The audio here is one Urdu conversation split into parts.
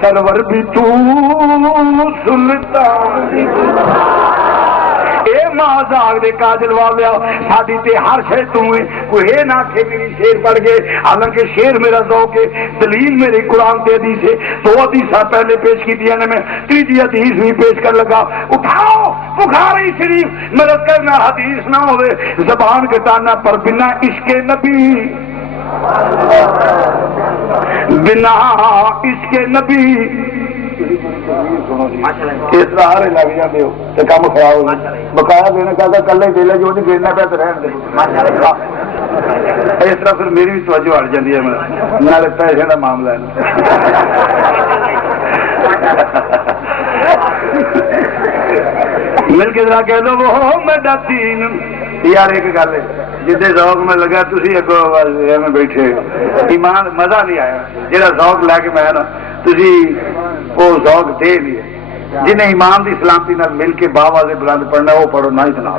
سرور بھی تو سلطان اے مازاگ دے کاجل والیا ساڈی تے ہر شے تو ہے کوئی ہے نہ کہ میری شیر پڑھ گئے حالانکہ شیر میرا ذوق ہے دلیل میری قرآن دے حدیث ہے دو حدیثاں پہلے پیش کی دیا نے میں تیجی حدیث بھی پیش کر لگا اٹھاؤ بخاری شریف مدد کرنا حدیث نہ ہوئے زبان کٹانا پر بنا عشق نبی بنا عشق نبی اس طرح ہر لگ جاتے ہو تو کام خراب ہو گیا بقایا دینا چاہتا کل ہی دے لے جو نہیں دینا پہ تو رہن دے اس طرح پھر میری بھی توجہ ہٹ جاتی ہے میرے پیسے کا معاملہ ہے مل کے ذرا کہہ دو وہ میرا دین یار ایک گل ہے جتنے ذوق میں لگا تھی اگو میں بیٹھے ایمان مزہ نہیں آیا جہاں ذوق لے کے میں نا تھی وہ ذوق دے نہیں جنہیں ایمان کی سلامتی نال مل کے باواز بلند پڑھنا وہ پڑھو نہ ہی سنا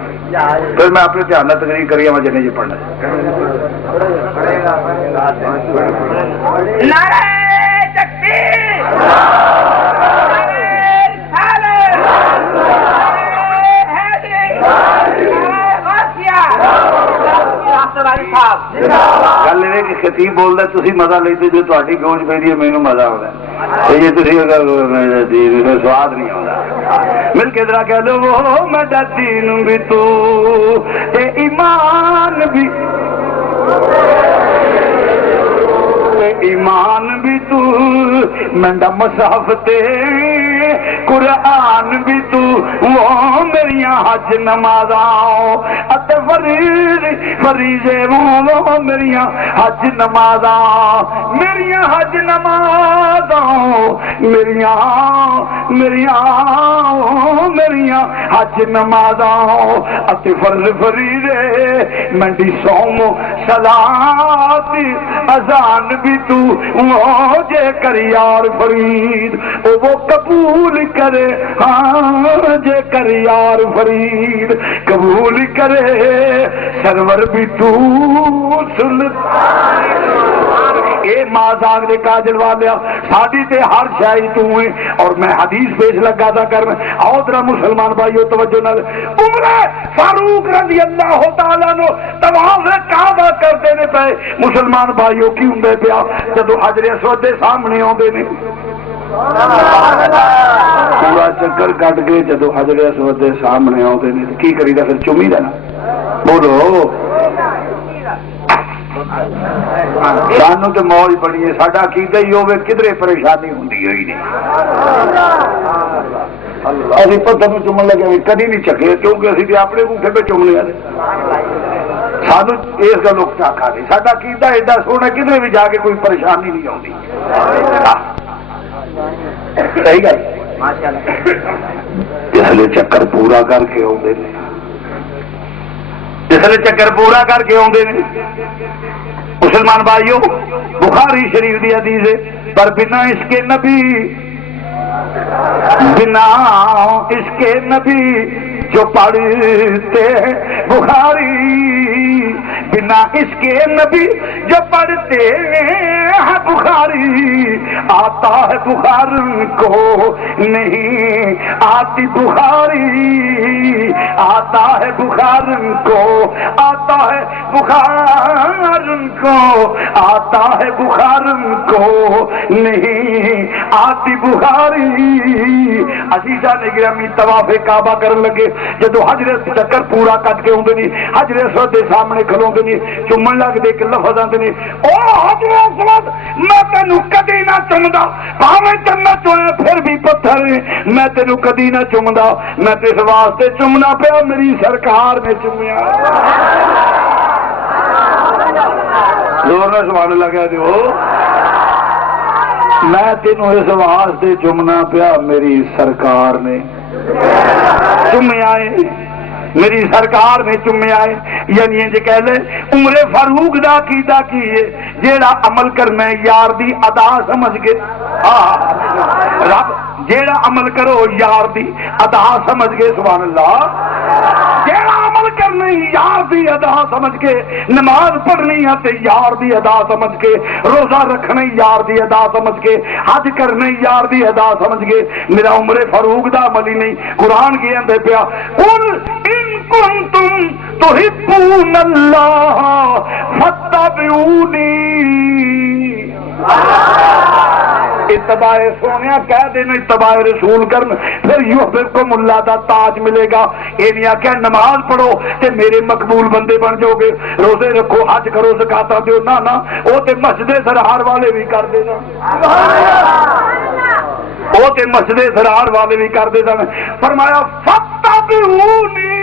پھر میں اپنے دھیان تقریر کری میں جنہیں جی پڑھنا نعرہ تکبیر گل یہ کہ خطیب بولتا تھی مزہ لیتے جو تاری گونج پہ مینو مزہ آتا جی تھی سواد نہیں آتا مل کے ذرا کہہ دو وہ میرا دین بھی تو ایمان بھی ایمان بھی تو میرا مصحف تے قرآن بھی تو وہ میری حج نمازاں فریضے وہ میری حج نمازاں میری حج نمازاں میری حج نمازاں اتے فرض فریضے منڈی سوم صلاۃ اذان بھی تو وہ جے کر یار فرید وہ قبول کرے ہاں جے کر یار فرید قبول کرے سرور بھی تو سلطان اے مازاگ دے کاجل والیا ساڈی تے ہر شے تو ہے اور میں حدیث پیش لگا تھا کرنا آؤ ذرا مسلمان بھائیو توجہ نال عمر فاروق رضی اللہ تعالی عنہ طواف کعبہ کرتے نے پے مسلمان بھائیو کی ہوندے پیا جدو حجر اسود دے سامنے آوندے نے پورا چکر کٹ کے جدو حجر اسود دے سامنے آتے ہیں کی کری دا پھر چومی دینا بولو سانو تو موج بڑی ہے ساڈا عقیدہ ہی ہوے کدھرے پریشانی ہوندی ہوئی نہیں ابھی پتھر میں چومن لگے کدی نہیں چکے کیونکہ اسی اپنے انگوٹھے پہ چومنے والے سانو اس کا لوگ چاکھا نہیں ساڈا عقیدہ ایڈا سونا کدھر بھی جا کے کوئی پریشانی نہیں آتی صحیح گل جسے چکر پورا کر کے آتے ہیں جسے چکر پورا کر کے آتے ہیں مسلمان بھائیو بخاری شریف دی حدیث ہے پر بنا اس کے نبی بنا اس کے نبی جو پڑھتے ہیں بخاری بنا اس کے نبی جو پڑھتے ہیں بخاری آتا ہے بخار کو نہیں آتی بخاری آتا ہے بخار کو آتا ہے بخار کو آتا ہے بخار کو نہیں آتی بخاری عزیزہ نے گرامی طواف کعبہ کرن لگے جدو حضرت چکر پورا کٹ کے ہوندے نہیں حضرت اسود دے سامنے کھلوندے نہیں چومن لگ دے کے لفظ آندے نہیں او حضرت اسود میں تینوں کدی نہ چومدا بھاویں جنت چوئے پھر بھی پتھر میں تینوں کدی نہ چومدا میں تے اس واسطے چومنا پیا میری سرکار نے چومیا زور نہ سبحان اللہ کہہ دیو میں تینوں اس واسطے چومنا پیا میری سرکار نے چومیا ہے میری سرکار نے چومیا ہے یعنی جی کہہ لے عمر فاروق دا عقیدہ کی ہے جیڑا عمل کرنا یار دی ادا سمجھ کے رب جیڑا عمل کرو یار دی ادا سمجھ کے سبحان اللہ جیڑا عمل کرنی یار دی ادا سمجھ کے، نماز پڑھنی ہے تے یار دی ادا سمجھ کے، روزہ رکھنا یار دی ادا سمجھ کے، حج کرنے یار دی ادا سمجھ کے۔ میرا عمر فاروق دا عمل ہی نہیں، قرآن کی اندر پیا قل ان کنتم تحبون اللہ فاتبعونی۔ اتباع سونیا کہہ دینا اتباع رسول کرن، پھر یحببکم اللہ دا تاج ملے گا۔ یہ نہیں آخیا نماز پڑھو تے میرے مقبول بندے بن جاؤ گے، روزے رکھو، حج کرو، زکات دیو، نہ وہ تے مسجد سرحار والے بھی کر دے وہ تے مسجد سرحار والے بھی کر دے فرمایا فاتبعونی۔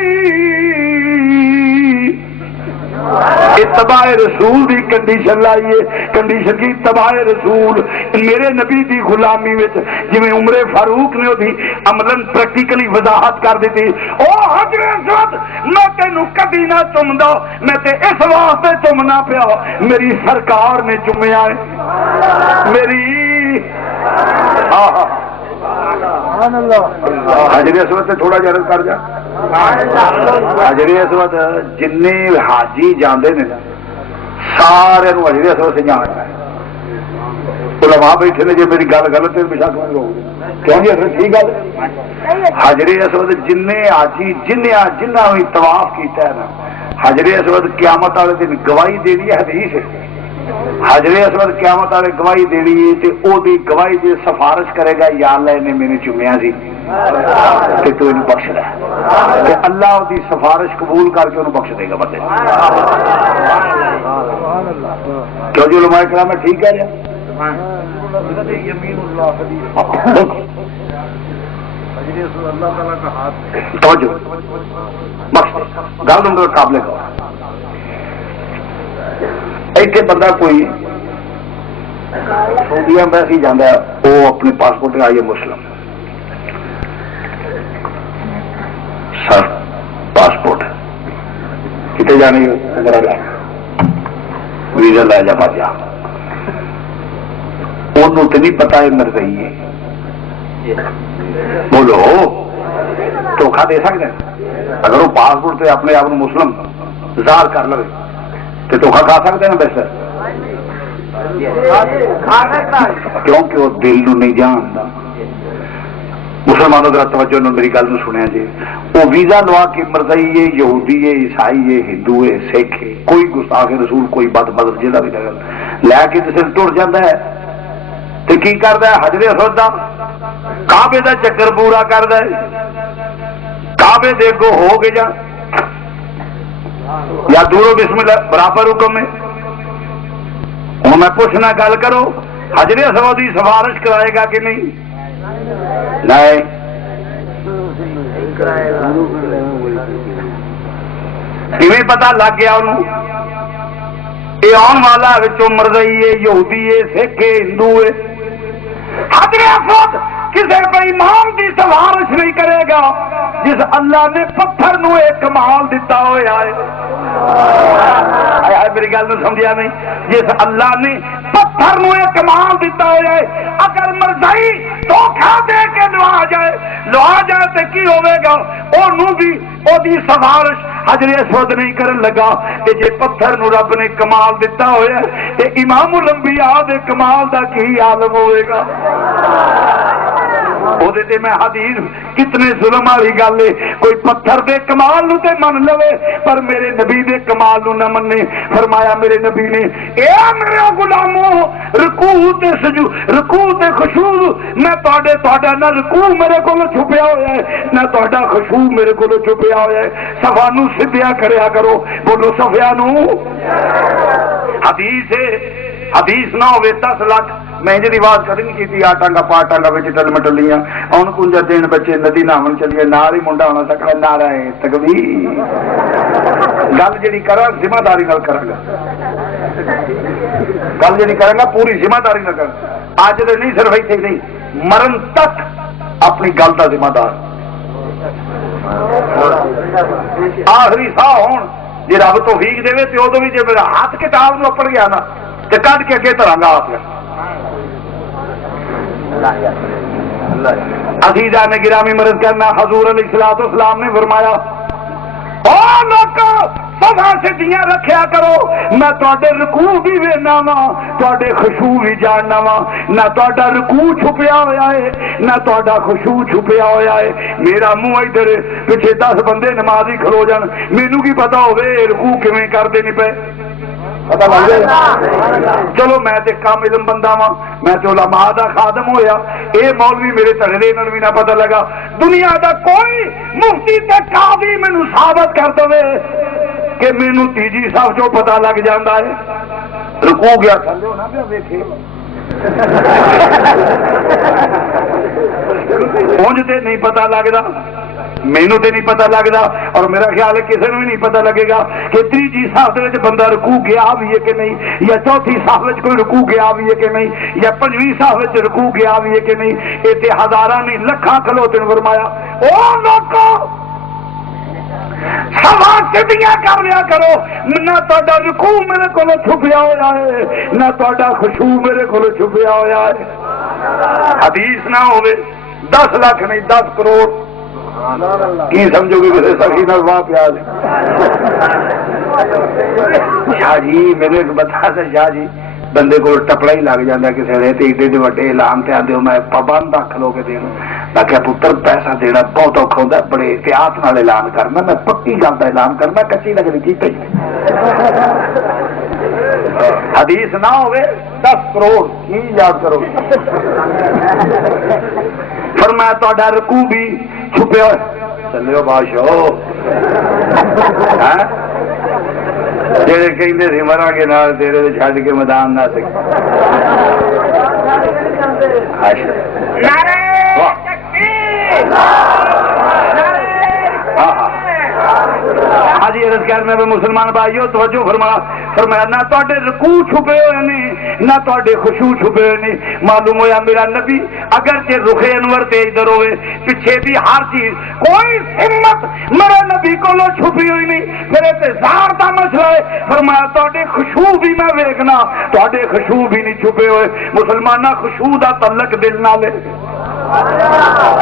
اتباع رسول دی کنڈیشن لائیے، کنڈیشن کی اتباع رسول میرے نبی دی غلامی وچ جویں عمر فاروق نے دی عملاً پریکٹیکلی وضاحت کر دیتی۔ او حضرت میں تینوں کبھی نہ چومدا، میں تے اس واسطے چومنا پیا میری سرکار نے چومیا ہے، میری حضرت اسود سے تھوڑا جرد کر جا۔ حضرت اسود جن حاجی جاندے نے سارے حضرت اسود سے جانا ہے۔ علماء بیٹھے نے جی میری گل غلط ہے بشک کیوں جی اصل ٹھیک گل۔ حضرت اسود جن حاجی جنہ بھی طواف کیتا ہے نا، حضرت اسود قیامت والے دن گواہی دینی ہے، حدیث ہے حضرت اسود قیامت والے گواہی دینی ہے تے او دی گواہی دی سفارش کرے گا یا اللہ نے میرے چومیا سی کہ تو انہوں بخش رہا ہے، کہ اللہ دی سفارش قبول کر کے انہوں بخش دے گا بندے۔ کیوں جو علماء کرام میں ٹھیک کہہ رہا توجہ گل نمبر قابل کا ایک بندہ کوئی سعودی ایمبیسی جانا ہے، وہ اپنے پاسپورٹ آئیے مسلم سر پاسپورٹ کتنے جانے ویزا لے جا بات جا، انہوں تو نہیں پتا ہے مر رہی ہے، بولو دھوکھا دے سکتے ہیں؟ اگر وہ پاسپورٹ سے اپنے آپ کو مسلم ظاہر کر لے تو دھوکھا کھا سکتے ہیں ویسے، کیونکہ وہ دل نو نہیں جانتا۔ مسلمانوں ذرا توجہ نو میری گل سنیا جی، وہ ویزا لوا کے مرزائی ہے، یہودی ہے، عیسائی ہے، ہندو ہے، سکھ ہے، کوئی گستاخ رسول کوئی بد مذہب جہاں بھی لے کے جس ٹر جاتا ہے تو کی کرتا ہے؟ حضرت اسود دا کعبے دا چکر پورا کرتا ہے، کعبے دے کو ہو کے جا یا دورو بسم اللہ برابر حکم ہے۔ ہوں میں پوچھنا گل کرو حضرت اسود کی سفارش کرائے گا کہ نہیں؟ نہیں کیویں پتا لگ گیا انہوں؟ یہ آن والا مرزائی ہے، یہودی ہے، سکھ ہے، ہندو ہے۔ حضرت اسود کسی بے ایمان کی سفارش نہیں کرے گا جس اللہ نے پتھر نو ایک کمال دیتا ہوا ہے۔ میری گل میں سمجھا نہیں؟ جس اللہ نے پتھر نو ایک کمال دیتا ہوا ہے، اگر مرزائی دھوکھا دے کے لوا جائے تو کی ہوے گا؟ انہوں بھی او دی سفارش حضرت اسود نہیں کرن لگا کہ جے پتھر نو رب نے کمال دیتا ہوا ہے تے امام الانبیاء دے کمال دا کی عالم ہوئے گا؟ میں حدیث کتنے ظلم والی گل ہے، کوئی پتھر دے کمال نو تے من لوے پر میرے نبی دے کمال نو نہ منے۔ فرمایا میرے نبی نے اے میرے غلامو رکوع تے سجود، رکوع تے خشوع میں تہاڈا نہ رکوع میرے کول چھپیا ہویا ہے نہ تہاڈا خشوع میرے کول چھپیا ہویا ہے، صفا نو سدھیا کریا کرو، بولو صفیا نو۔ حدیث ہے، حدیث نہ ہوئے 10 لاکھ میں جی آواز کدی نہیں کی، آ ٹانگا پا ٹانگا ٹل مٹلیاں ہوں کنجر دین بچے ندی نہاون چلیے نال ہی منڈا ہونا سکتا نعرہ تکبیر۔ گل جی کرا ذمہ داری نال کرا گا، گل جی کرا گا پوری ذمہ داری نال کر، اج تو نہیں صرف اتنے نہیں مرن تک اپنی گل کا ذمہ دار۔ آخری ساہ ہون جی رب توفیق دے تو ادو بھی جی میرا ہاتھ کتاب نو اپڑ گیا نا تو کٹ کے اگے ترانگا ہاتھ عزیزہ نے گرامی مرض کرنا، حضور علیہ الصلوۃ والسلام نے فرمایا لوکو سبھا سدھیاں رکھیا کرو، میں تواڈے رکوع بھی وینا وا، تواڈے خشوع بھی جاننا وا، نہ تواڈا رکوع چھپیا ہویا ہے نہ تواڈا خشوع چھپیا ہویا ہے۔ میرا منہ ادھر پیچھے 10 بندے نمازی کھلو جان، مینوں کی پتا ہوے رکوع کیویں کردے نہیں پے، پتہ لگ جائے۔ چلو میں تے کم علم بندہ وا، میں تے علماء دا خادم ہویا، اے مولوی میرے تگڑے نال بھی نہ پتہ لگا، دنیا دا کوئی مفتی تے قاضی مینوں ثابت کر دے کہ مینوں تیجی صاحب جو پتہ لگ جاندا ہے رکوع گیا تھلے ہونا پیا ویکھے اونج تے نہیں پتہ لگدا، مینوں تے نہیں پتہ لگدا، اور میرا خیال ہے کسی نے بھی نہیں پتہ لگے گا کہ تیجی صاحب دے وچ بندہ رکوع گیا بھی ہے کہ نہیں، یا چوتھی صاحب وچ کوئی رکوع گیا بھی ہے کہ نہیں، یا پنجویں صاحب وچ رکوع گیا بھی ہے کہ نہیں۔ اے تے ہزاراں نہیں لکھاں کھلوتے نے فرمایا او لوکو سوا سدھیاں کر لیا کرو، نہ تہاڈا رکوع میرے کول چھپیا ہوا ہے نہ تہاڈا خشوع میرے کول چھپیا ہوا ہے۔ حدیث نہ ہوے 10 لاکھ نہیں 10 کروڑ کی سمجھو گے کسی سخی نال واہ پیاز شاہ جی میرے بتا دے شاہ جی بندے کو ٹپڑا ہی لگ جاتا کسی نے ایڈے وڈے اعلان پہ آدھے میں پابند رکھ لو کے دین میں کہ پتر پیسہ دینا بہت اوکھا ہوتا ہے، بڑے احتیاط نال اعلان کرنا، میں پکی گل کا اعلان کرنا، کچی لگنی کی پی حدیث نہ ہوئے 10 کروڑ کی یاد کرو۔ فرمایا تہاڈا رکوع بھی چھپیا ہوئے چلو بادشاہ جڑے کہندے سی مراں گے نال تیرے تے چھڈ کے میدان نہ سکے۔ نعرہ تکبیر، ہاں جی عرض کر میں مسلمان بھائیو توجہ فرمایا نہ تواڈے رکوع چھپے ہوئے نے نہ تواڈے خشوع چھپے ہوئے نے۔ معلوم ہویا میرا نبی اگرچہ رخ انور تے ادھر ہوئے پیچھے بھی ہر چیز کوئی ہمت میرے نبی کولوں چھپی ہوئی نہیں، پھر اعتذار دا مسئلہ ہے۔ فرمایا تواڈے خشوع بھی میں ویکھنا، تواڈے خشوع بھی نہیں چھپے ہوئے۔ مسلماناں خشوع دا تعلق دل نال ہے،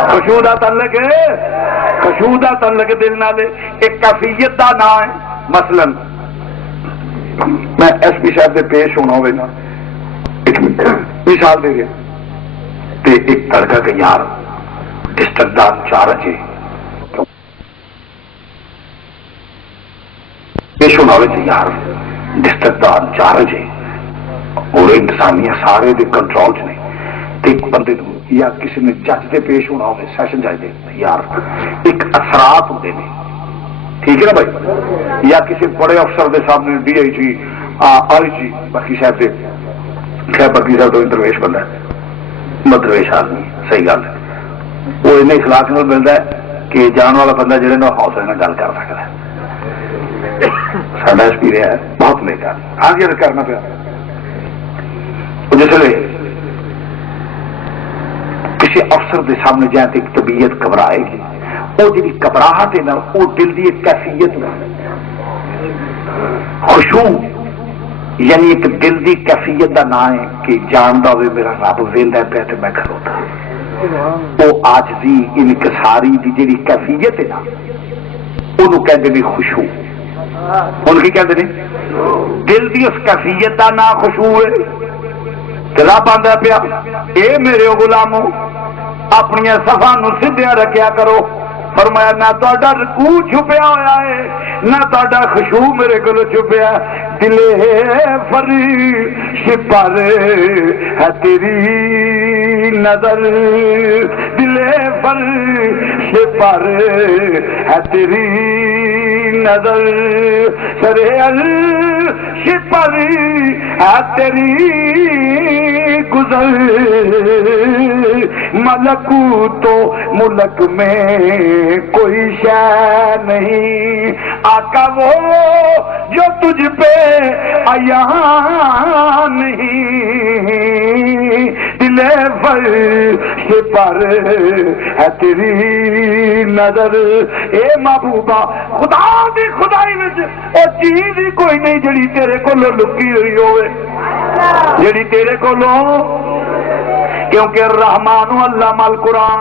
خشوع دا تعلق ہے، خشوع دا تعلق دل نال ہے۔ ایک کیفیت دا نام ہے، مثلا میں ایس پی صاحب سے پیش ہونا ہوئے نا ایک مثال دے گیا تے ایک لڑکا کہ یار ڈسٹرکٹ 4 بجے پیش ہونا ہوئے تھے یار ڈسٹرکٹ 4 بجے اور انتظامیہ سارے دے کنٹرول چ نہیں، ایک بندے یا کسی نے جج سے پیش ہونا ہوئے سیشن جج دے یار ایک اثرات ہوتے ہیں، ٹھیک ہے نا بھائی، یا کسی بڑے افسر دے سامنے ڈی آئی جی آئی جی بکی صاحب سے خیر بکی صاحب تو درویش بندہ ہے، مدرویش آدمی صحیح گل ہے، وہ ان اخلاق میں ملتا ہے کہ جان والا بندہ جہاں نا حوصلے میں گل کر سکتا ہے۔ ساڈا ایس پی رہا ہے بہت نیک آدمی، ہاں جی کرنا پیا جس کسی افسر دے سامنے جائے تو ایک طبیعت گھبرائے گی، وہ جی گھبراہٹ ہے نا وہ دل کی ایک کیفیت ہے، خشوع یعنی ایک دل کی کیفیت کا نام ہے کہ جانتا ہوئے میرا رب ویندا پیا تے میں کھلوتا، وہ عاجزی انکساری کی جی کیفیت ہے نا انہوں کہتے ہیں خشوع، ان کی کہتے ہیں دل کی اس کیفیت کا نام خشوع ہے۔ رب آندا پیا اے میرے غلامو اپنی صفاں نو سدھیاں رکھیا کرو۔ فرمایا نہ تہاڈا رکوع چھپیا ہوا ہے نہ تہاڈا خشوع میرے کول چھپیا، دلے فرش پر ہے تیری نظر، دلے فرش پر ہے تیری نظر، سرے عرش پر ہے تیری گزر، ملکوت و ملک میں کوئی شے نہیں، آقا وہ جو تجھ پہ عیاں نہیں، دل فرش پر ہے تیری نظر۔ اے محبوبہ خدا دی خدائی وچ او چیز ہی کوئی نہیں جڑی تیرے کولوں لکی ہوئی ہوئے، جڑی تیرے کولوں، کیونکہ الرحمن علم القرآن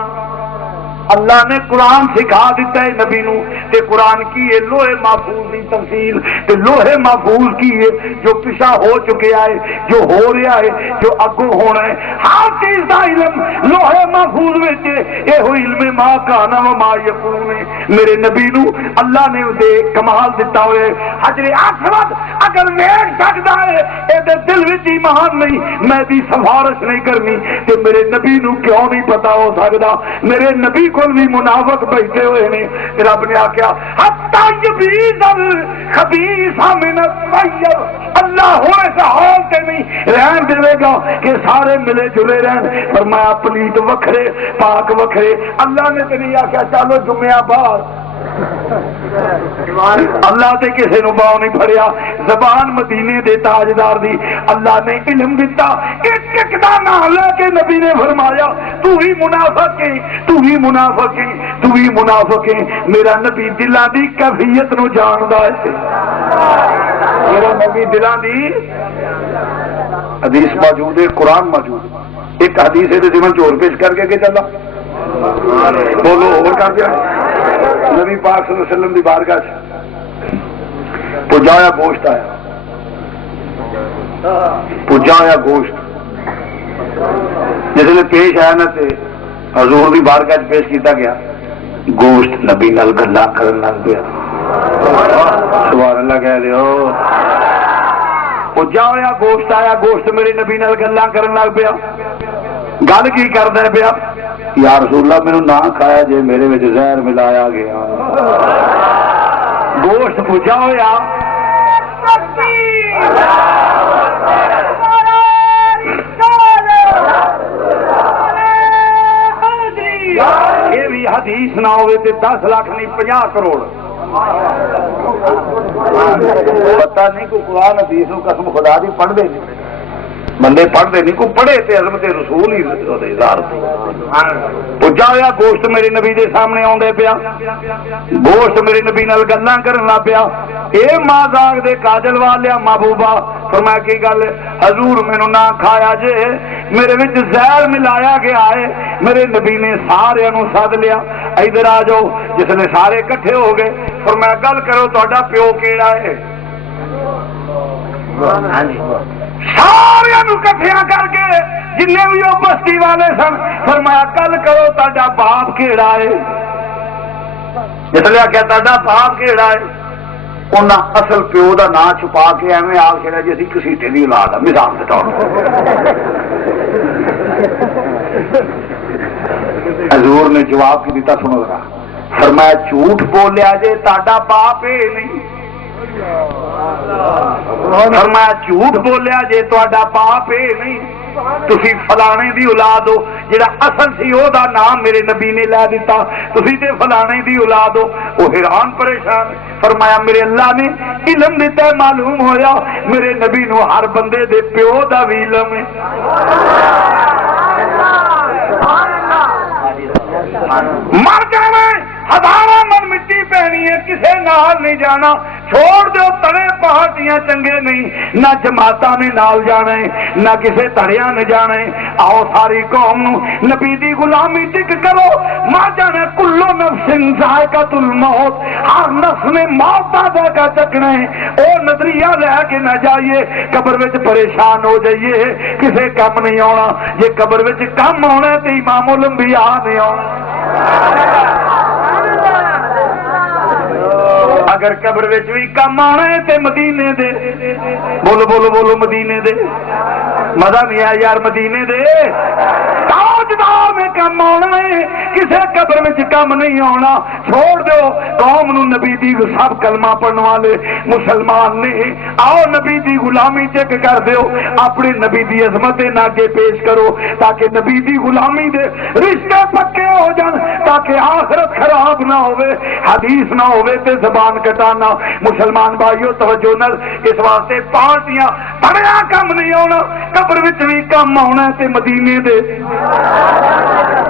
اللہ نے قرآن سکھا دیتا ہے نبی نو تے قرآن کی ہے لوہے محفوظ کی تفصیل تے لوہے محفوظ کی ہے جو پیچھا ہو چکے ہے جو ہو رہا ہے جو اگوں ہونا ہے ہر چیز دا علم لوہے محفوظ وچ یہ علم ما کانا و ما یکون میرے نبی نو اللہ نے دے کمال دیتا ہوئے حجر اسود اگر ویکھ سکدا ہے اے دے دل وچ ایمان نہیں میں دی سفارش نہیں کرنی تے میرے نبی نو کیوں نہیں پتا ہو سکدا میرے نبی کو بھی منافق بیٹھے ہوئے نے رب نے آخیا حتی یبیض الخبیث من الطیب اللہ ہوئے سے حال تے نہیں رہن دے گا کہ سارے ملے جلے رہن فرمایا پلیت وکھرے پاک وکھرے اللہ نے تے نہیں آخیا چلو جمعہ بعد اللہ تے کسے نو باؤ نہیں پھڑیا زبان مدینے دے تاجدار دی اللہ نے علم دیتا ایک ایک دا نام لے کے نبی نے فرمایا تو ہی منافق ہے تو ہی منافق ہے تو ہی منافق ہے میرا نبی دلاں دی کیفیت نو جاندا ہے میرا نبی دلاں دی حدیث موجود ہے قرآن موجود ایک حدیث ہے ضمن چور پیش کر کے چلا بولو اور کر دیا نبی پاک صلی اللہ علیہ وسلم دی بارگاہ سے پجایا گوشت آیا پجایا گوشت جس نے پیش آیا نا تے حضور دی بارگاہ سے پیش کیتا گیا گوشت نبی نال گلا کرن لگ پیا سبحان اللہ کہہ رہے ہو پجایا گوشت آیا گوشت میرے نبی نال گلا کرن لگ پیا گل کی کردا پیا یا رسول اللہ میرے نہ کھایا جے میرے وچ زہر ملایا گیا گوشت پوجا ہویا یہ بھی حدیث نہ ہوئے تے 10 لاکھ نہیں 50 کروڑ پتہ نہیں کو قرآن حدیث نو قسم خدا دی پڑھ دے بندے پڑھتے نہیں کو پڑھے تے عظمت رسول ہی اظہار پجا ہوا گوشت میرے نبی دے سامنے آندے پیا گوشت میرے نبی نال گلاں کرن لگ پیا اے مازاق دے کاجل والیا محبوبہ فرمایا کی گل حضور مینوں نہ کھایا جے میرے وچ زہر ملایا گیا ہے میرے نبی نے سارے نوں سد لیا ادھر آ جاؤ جس نے سارے کٹھے ہو گئے فرمایا گل کرو تہاڈا پیو کیڑا ہے سارے کٹھیا کر کے جن بھی وہ بستی والے سن فرمایا گل کرو تا باپ کیڑا ہے جس لیا کیا تا باپ کیڑا ہے انہیں اصل پیو کا نام چھپا کے ایویں آ چڑیا جی اسی کسیٹے کی اولاد ہے مثال کے طور حضور نے جواب کی دیتا سنو ذرا فرمایا جھوٹ بولیا جے تا باپ اے نہیں فرمایا جھوٹ بولیا جے تہاڈا باپ اے نہیں تسی فلانے دی اولاد ہو جڑا اصل سی او دا نام میرے نبی نے لے دیتا تسی تے فلانے دی اولاد ہو وہ حیران پریشان فرمایا میرے اللہ نے علم دیتا ہے معلوم ہویا میرے نبی نو ہر بندے دے پیو دا بھی علم ہے مر جانا ہزاروں من مٹی پہنی ہے کسے نال نہیں جانا چھوڑ دو تڑے پہاڑیاں چنگے نہیں نہ جماعتاں نے نال جانا ہے نہ کسے تڑیاں نے جانا ہے آؤ ساری قوم نو نبی دی غلامی ٹک کرو مر جانا کلو نفس ذائقۃ الموت ہر نفس نے موت دا ذائقہ چکنا ہے او نظریہ لے کے نہ جائیے قبر وچ پریشان ہو جائیے کسے کم نہیں آنا جے قبر وچ کم ہونا ہے تے امام الانبیاء نہیں آنا اگر قبر وچ بھی کم آنا ہے تے مدینے دے بولو بولو بولو مدینے دے مزہ نہیں آیا یار مدینے دے تاجدار میں کم آنا ہے کسے قبر وچ کم نہیں آنا چھوڑ دو قوم نو نبی دی سب کلمہ پڑھن والے مسلمان نے آؤ نبی دی غلامی چیک کر دیو اپنے نبی دی عظمت ناگے پیش کرو تاکہ نبی دی غلامی دے رشتے پکے ہو جان تاکہ آخرت خراب نہ ہوئے حدیث نہ ہوئے تے زبان کٹانا مسلمان بھائیو توجہ نال اس واسطے پارٹیاں بڑا کم نہیں ہونا قبر وچ بھی کم آنا تے مدینے دے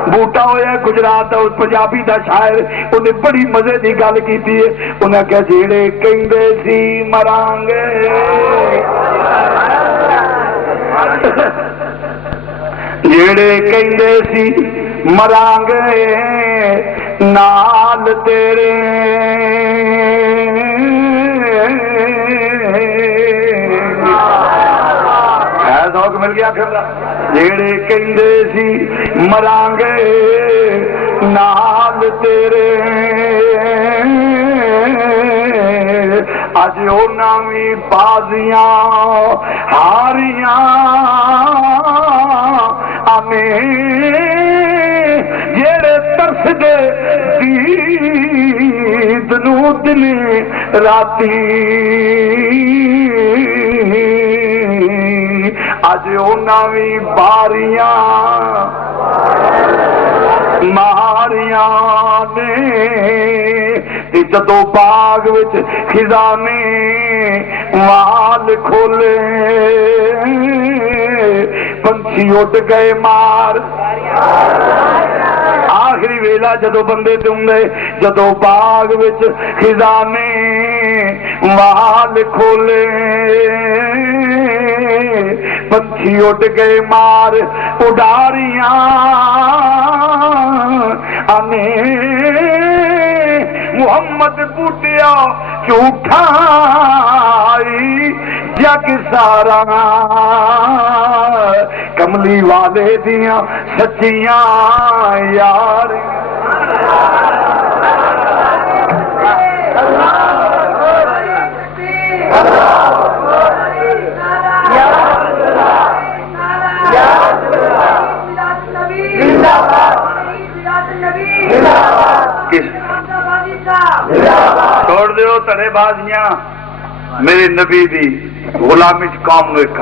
بوٹا ہویا گجرات دا پنجابی دا شاعر انہیں بڑی مزے دی گل کیتی ہے انہیں کہا جیڑے کہندے سی مرانگے جیڑے کہندے سی مرانگے نال تیرے ذوق مل گیا پھر جیڑے کہندے سی مرانگے نال تیرے اج انہاں وی بازیاں ہاریاں ہمیں جیڑے ترس دے دید نو دن راتی اج انہاں وی باریاں ماریاں نے جدو باغ وچ خزانے وال کھولے پنچھی اڈ گئے مار آخری ویلا جدو بندے تے ہوندے جدو باغ وچ خزانے وال کھولے پنچھی اڈ گئے مار اڈاریاں محمد بوٹیا جھوٹائی جگ سارا کملی والے دیاں سچیاں یار چھوڑ دیو تڑے بازیاں میرے نبی دی غلامی قوم نو ایک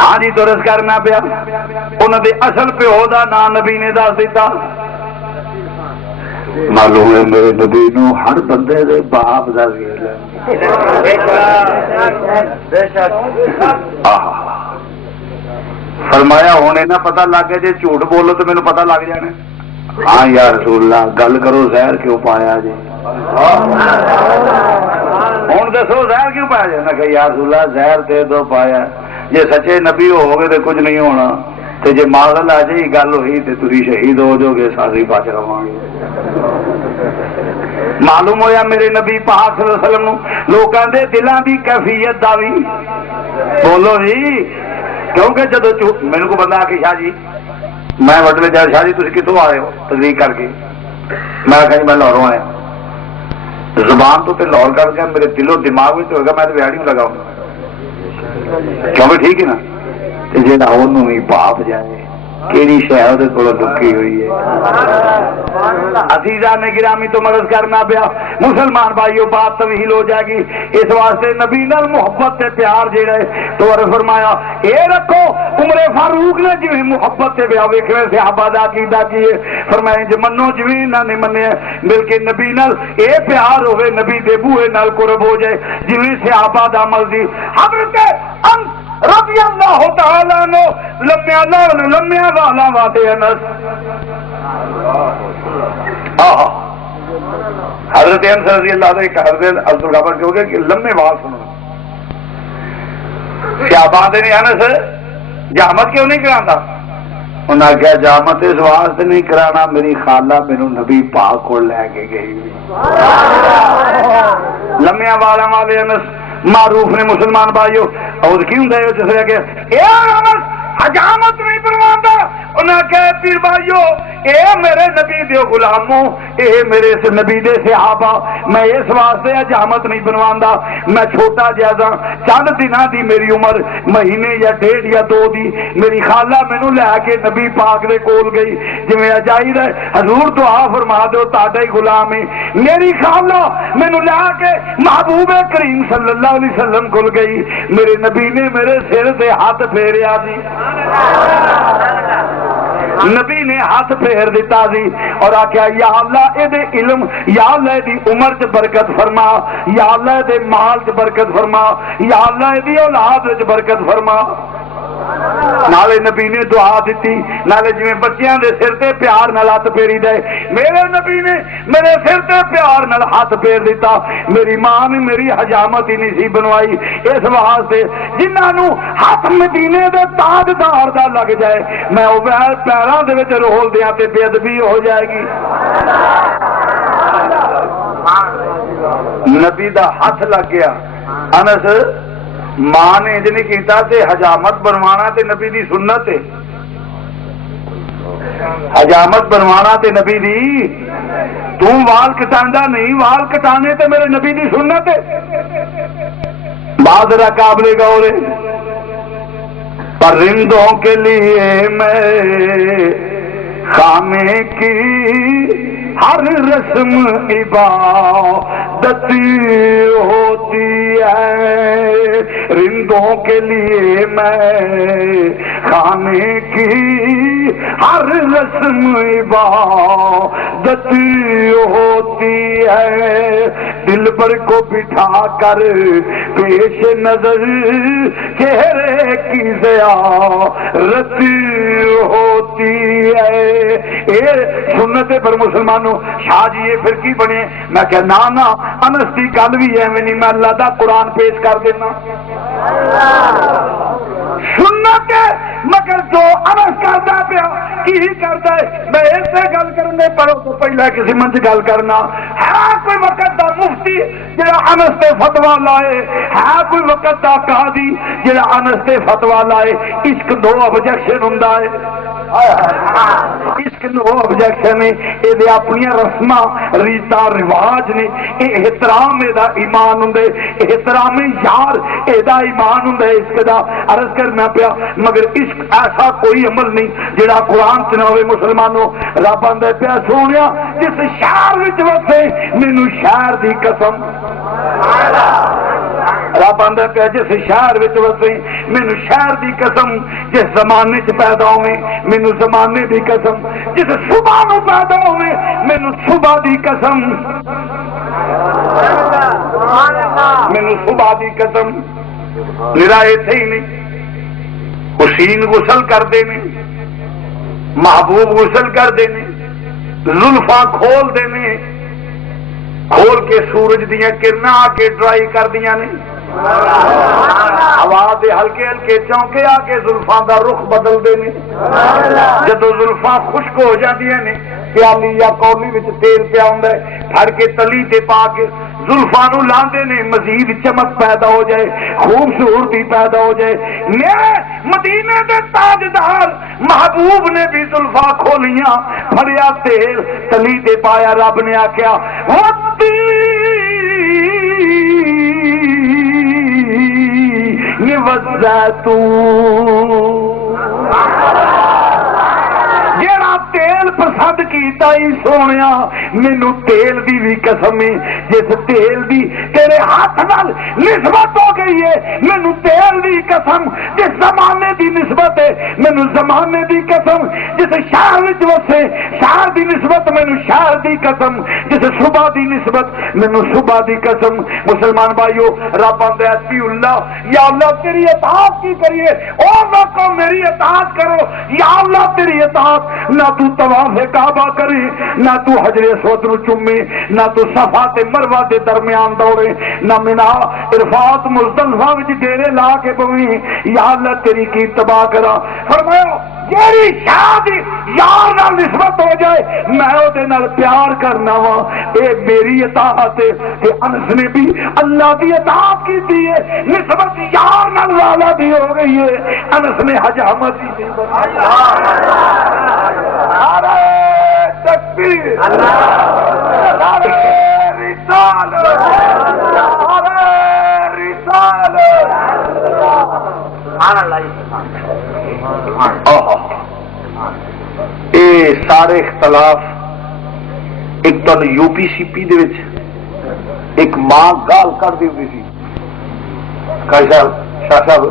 ہاں جی درس کرنا پیا انہوں دے اصل پیو دا نام نبی نے دس دیتا معلوم ہے میرے نبی نو ہر بندے دے باپ دا ویل فرمایا ہونے نہ پتہ لگ گیا جی جھوٹ بولو تو مینوں پتہ لگ جانا ہاں یا رسول اللہ گل کرو زہر کیوں پایا جی ہوں دسو زہر کیوں پایا جی میں کہ یا رسول اللہ زہر دے دو پایا جی سچے نبی ہو گے تو کچھ نہیں ہونا تے جے ماغل آ جائے گل ہوئی تے تسی شہید ہو جاؤ گے ساری بچ رہا گے معلوم ہویا میرے نبی پاک صلی اللہ علیہ وسلم لوکاں دے دلاں دی کیفیت دا وی بولو جی کیونکہ جدو میرے کو بندہ آ کے شاہ جی میں وڈلے جا شاہ جی تھی کتوں آئے ہو تقریر کر کے میں کہا جی میں لاہوروں آیا زبان تو لاہور کر کے میرے دلوں دماغ میں ہوگا میں تو بہاڑی میں لگاؤں کیونکہ ٹھیک ہے نا جی لاہور بھی پاپ جائے کیڑی شہر کو دکھی ہوئی ہے عزیزہ نے گرامی تو مدد کرنا پیا مسلمان بھائیو بات طویل ہو جائے گی اس واسطے نبی نال محبت تے پیار جیڑا ہے تو فرمایا اے رکھو عمر فاروق نے جی محبت تے پیا ویکھنے صحابہ دا عقیدہ کی ہے فرمایا جی منو جی انہاں نے منیا بلکہ نبی نال اے پیار ہوئے نبی دے بوئے نال قرب ہو جائے جی صحابہ دا عمل دی حضرت رضی اللہ تعالیٰ نو لمیا والا واتے انس حضرت انس رضی اللہ عنہ ایک حضرت عبدالغفار کہو گے کہ لمے وال سنو کیا بات ہے نہیں انس جامت کیوں نہیں کراتا انہاں کیا جامت اس واسطے نہیں کرانا میری خالہ میرے نبی پاک کو لے کے گئی لمیا والا والے انس معروف نے مسلمان بھائیو اور کیوں دے جس نے کہ اے انس حجامت نہیں بنواندا انہاں کہے پیر بھائیو اے میرے نبی دے غلاموں اے میرے سے نبی دے صحابہ میں اس واسطے حجامت نہیں بنواندا میں چھوٹا جیسا چند دناں دی میری عمر مہینے یا ڈیڑھ یا دو دی میری خالہ مینوں لے کے نبی پاک دے کول گئی جویں اجائز ہے حضور دعا فرما دو تہاڈا ہی غلام ہے میری خالہ مینوں لے کے محبوب کریم صلی اللہ علیہ وسلم کول گئی میرے نبی نے میرے سر تے ہاتھ پھیریا سی نبی نے ہاتھ پھیر دیتا سی اور آخیا یا اللہ اے دے علم یا اللہ دی عمر چ برکت فرما یا اللہ دے مال چ برکت فرما یا اللہ دی اولاد چ برکت فرما نالے نبی نے دعا دیتی، نالے جویں بچیاں دے سر تے پیار نال ہاتھ پھیری دے، میرے نبی نے میرے سر تے پیار نال ہاتھ پھیر دیتا۔ میری ماں نے میری حجامت ہی نہیں سی بنوائی، اس واسطے جنہاں نو ہاتھ مدینے دے تاجدار دا لگ جائے میں او پیراں دے وچ رول دیاں تے بے ادبی ہو جائے گی۔ نبی دا ہاتھ لگ گیا، انس ماں نے انج نہیں کیتا تے حجامت بنوانا تے نبی دی سنت ہے، حجامت بنوانا تے نبی دی، تو وال کٹاندا نہیں، وال کٹانے تے میرے نبی دی سنت ہے۔ بادرہ قابل گورے پرندوں کے لیے میں خامے کی ہر رسم عبادت ہوتی ہے، رندوں کے لیے میں خانے کی ہر رسم عبادت ہوتی ہے، دل پر کو بٹھا کر پیش نظر چہرے کی زیارت ہوتی ہے۔ اے سنت پر مسلمانوں شاہ جی یہ پھر کی بنے؟ میں کہ نا انس دی گل بھی ایویں نہیں، میں اللہ دا قرآن پیش کر دینا سنت ہے، مگر جو انس کرتا پیا کی کرتا ہے میں ایسے گل کرنے پر تو پہلے کسی منچ گل کرنا ہے۔ کوئی وقت دا مفتی جڑا انس تے فتوا لائے ہے، کوئی وقت دا قاضی جڑا انس تے فتوا لائے، عشق دو آبجیکشن ہوندا ہے، عشق نو آبجیکشن ہے، یہ اپنی رسماں ریتاں رواج نے، یہ احترام دا ایمان ہوں، احترام یار یہ ایمان ہوں عشق دا۔ عرض کرنا پیا مگر عشق ایسا کوئی عمل نہیں جڑا قرآن چ نہ ہوئے۔ مسلمانوں رب آندا پیا سونیا جس شہر وچ وسے مینوں شہر دی قسم، رب آندا پیا جس شہر وچ وسے مینوں شہر دی قسم، جس زمانے چ پیدا ہوئے مینوں زمانے دی قسم، جس صبح نو پیدا ہوئے مینوں صبح دی قسم، مینوں صبح دی قسم۔ میرا ایتھے ہی نہیں، حسین غسل کرتے ہیں، محبوب غسل کرتے ہیں، زلفاں کھول دینے، کھول کے سورج دیاں کرنا آ کے ڈرائی کر دیاں نے، ہوا دے ہلکے ہلکے چونکے آ کے زلفاں دا رخ بدل دینے، جدو زلفاں خشک ہو جاندیاں نے پیالی یا کولی وچ تیل پیا ہوندا ہے، پھڑ کے تلی تے پا کے زلفاں نو لاندے نے، مزید چمک پیدا ہو جائے، خوبصورتی پیدا ہو جائے۔ میرے مدینے دے تاجدار محبوب نے بھی زلفاں کھولیاں، پھڑیا تیل تلی تے پایا، رب نے آکھیا یہ والزیتون، جیڑا تیل پسند کیتا ہی سونیا مینوں تیل دی بھی قسم ہے، جس تیل دی تیرے ہاتھ نال نسبت ہو گئی ہے مینوں تیل دی قسم، جس زمانے دی نسبت ہے مینوں زمانے دی قسم، جس شہر وچ وسے شہر دی نسبت مینوں شہر دی قسم، جس صبح دی نسبت مینوں صبح دی قسم۔ مسلمان بھائیو رب آندا ہے اللہ یا اللہ تیری اطاعت کی کریے، اور لوگوں میری اطاعت کرو، یا اللہ تیری اطاعت نہ تو طواف کعبہ کرے، نہ تو حجر اسود نو چومے، نہ تو صفا تے مروہ دے درمیان دوڑے، نہ منا عرفات مزدلفہ وچ ڈیرے لا کے بویں، یا اللہ تیری کی اتباع کرا۔ فرمایا جیڑی شادی یار نال نسبت ہو جائے میں او دے نال پیار کرنا وا، اے میری اطاعت ہے۔ کہ انس نے بھی اللہ دی اطاعت کی ہے، نسبت یار نال والا بھی ہو گئی ہے، انس نے حجامت دی تکبیر، نعرہ رسالت، نعرہ رسالت، اے سارے اختلاف ایک تو یو پی سی پی دے وچ ایک ماں گال کر دی ہوئی سی، شاہ صاحب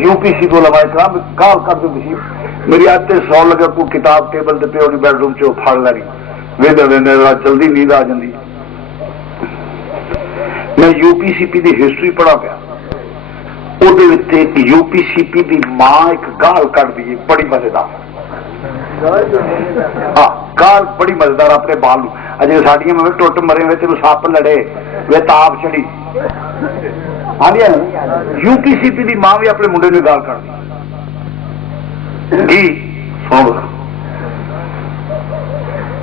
یو پی سی کو علماء کرام گال کر دی ہوئی سی، میری آتے سو لگا کو کتاب ٹیبل تے پہ بیڈ روم چ پھڑ لینی، ویندے ویندے جلدی نیند آ جاندی۔ میں U P C P the history پڑھا پیا، UPCP کی ماں ایک گال کٹ دی بڑی مزیدار. ہاں گال بڑی مزیدار اپنے بال اجے ساڈیاں میں ٹوٹ مرے وے تینوں سپ لڑے وے تاپ چڑھی. ہاں جی UPCP کی ماں بھی اپنے منڈے نے گال کٹ دی سن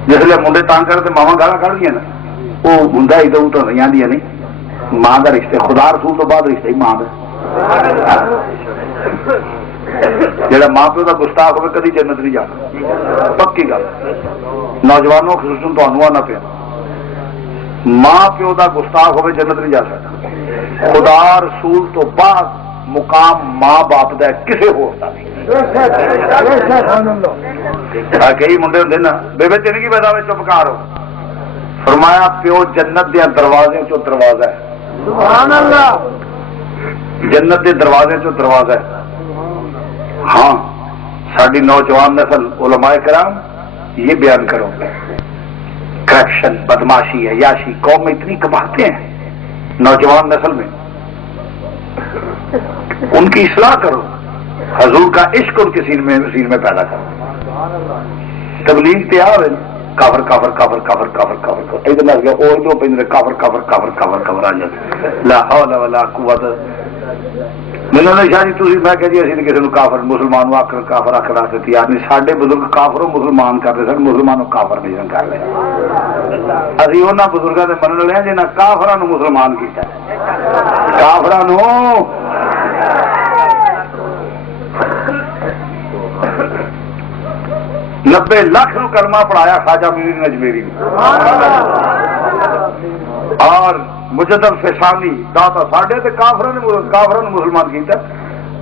جسے منڈے تنگ کر ماوا گالا کھڑ دیا نا وہ ہوں ادھر ادھر نہیں آدی نہیں ماں کا رشتے خدا رسول تو بعد رشتہ ہی ماں کا. جہاں ماں پیو کا گستاخ ہوئے کدی جنت نہیں جانا پکی گل. نوجوانوں خصوصاً تمہیں آنا پیا ماں پیو کا گستاخ ہوئے جنت نہیں جا سکتا. خدا رسول تو بعد مقام ماں باپ کا کسی ہوتا نہیں. کئی منڈے ہوں نا بےبے تین کی پتا چپ کار ہو فرمایا پیو جنت دیا دروازے چو دروازہ ہے. جنت کے دروازے چو دروازہ ہے. ہاں ساری نوجوان نسل علماء کرام یہ بیان کرو کرپشن بدماشی عیاشی قوم میں اتنی کماتے ہیں نوجوان نسل میں ان کی اصلاح کرو. حضور کا عشق ان کے سین میں پیدا کرو. تبلیغ تیار ہے کافر کافر کافر کافر کافر کافر ادھر لگ گیا وہ ادھر پہ کافر کافر کافر کافر کافر آ جاتے لا حول ولا قوت. مجھے شاہ جی تھی میں کہ جی اسی کسی کافر مسلمان آخر کافر آخر واسطے تیار نہیں. سارے بزرگ کافروں مسلمان کرتے سن مسلمانوں کافر نہیں کر رہے. ابھی انہوں بزرگوں سے من لیا جنہیں کافران مسلمان کیا کافران 90 لاکھ نو کلمہ پڑھایا خواجہ میر نجمیری اور مجدد فسانی داتا ساڈے تے کافران مسلمان کیتا.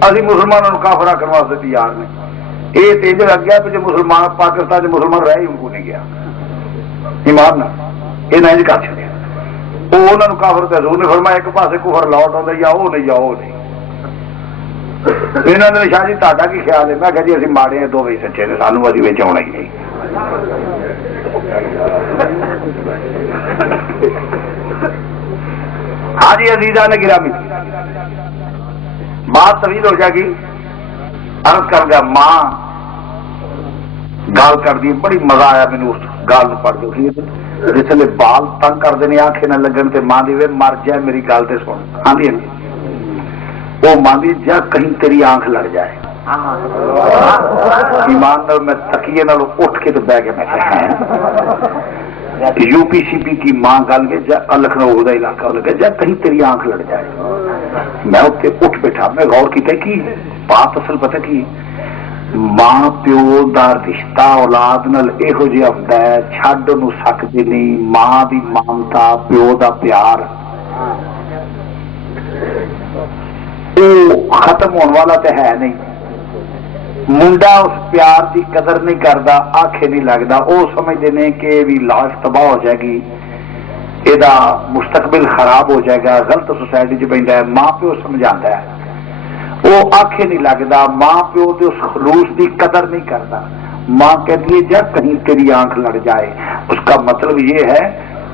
اسی مسلمانوں کافر آخر واسطے تیار نے. یہ تیج لگ گیا کہ جو مسلمان پاکستان مسلمان رہے ان کو نہیں گیا ایمان نہ یہ نہیں کر چکے. وہ انہوں نے کافر تے حضور نے فرمایا ایک پاسے کفر لوٹ آتا یا وہ نہیں یا وہ نہیں. انہوں نے شاہ جی تا کی خیال ہے. میں کہ جی اسی ماڑے ہیں دو بھائی سچے نے سانو ابھی بچ آنا ہی نہیں. ہاں جی عزیزہ نے گرامی بات طویل ہو جائے گی. عرض کر گیا ماں گال کر دی بڑی مزہ آیا مینو اس گال پڑھ کے. جسے بال تنگ کرتے ہیں آنکھیں نہ لگن تے ماں دی مر جائے میری گل تے سن آدھی وہ ماندی جا کہیں تیری آنکھ لگ جائے. ایمان نال میں تکیے نال اٹھ کے تو بہ کے میں UPCP کی ماں گل کے جا لکھنؤ کا علاقہ لگا جا کہیں تیری آنکھ لڑ جائے. میں اتنے اٹھ بیٹھا میں غور کیا کہ بات اصل پتہ کی ماں پیو دا رشتہ اولاد نال یہو جہا ہوتا ہے چھڈ نو سکتے نہیں. ماں دی مامتا پیو دا پیار وہ ختم ہونے والا تو ہے نہیں. منڈا اس پیار دی قدر نہیں کرتا آنکھیں نہیں لگتا. وہ سمجھتے ہیں کہ بھی لاش تباہ ہو جائے گی یہ مستقبل خراب ہو جائے گا غلط سوسائٹی چ پہنتا ہے. ماں پیو سمجھا ہے وہ آنکھیں نہیں لگتا. ماں پیو تو اس خلوص دی قدر نہیں کرتا. ماں کہتی ہے جب کہیں تیری آنکھ لڑ جائے اس کا مطلب یہ ہے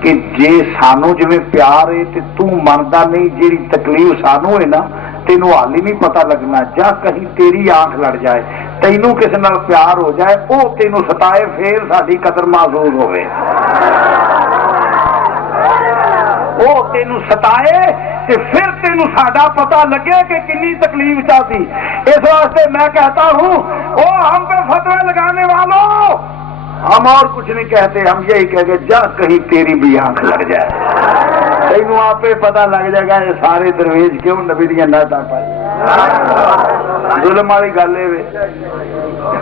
کہ جے سانو جویں پیار ہے تو منتا نہیں جیڑی تکلیف سانو ہے نا تینوں حال ہی نہیں پتا لگنا. جا کہیں تیری آنکھ لڑ جائے تینوں کسی نال پیار ہو جائے وہ تینوں ستائے پھر ساری قدر محسوس ہوئے. وہ تینوں ستائے پھر تینوں ساڈا پتا لگے کہ کنی تکلیف چاہتی. اس واسطے میں کہتا ہوں وہ ہم پہ فتوے لگانے والوں ہم اور کچھ نہیں کہتے. ہم یہی کہتے جا کہیں تیری بھی آنکھ لگ جائے تینوں آپ پتا لگ جائے گا یہ سارے درویش کیوں نبی دیا نعتاں پائی. ظلم والی گل ہے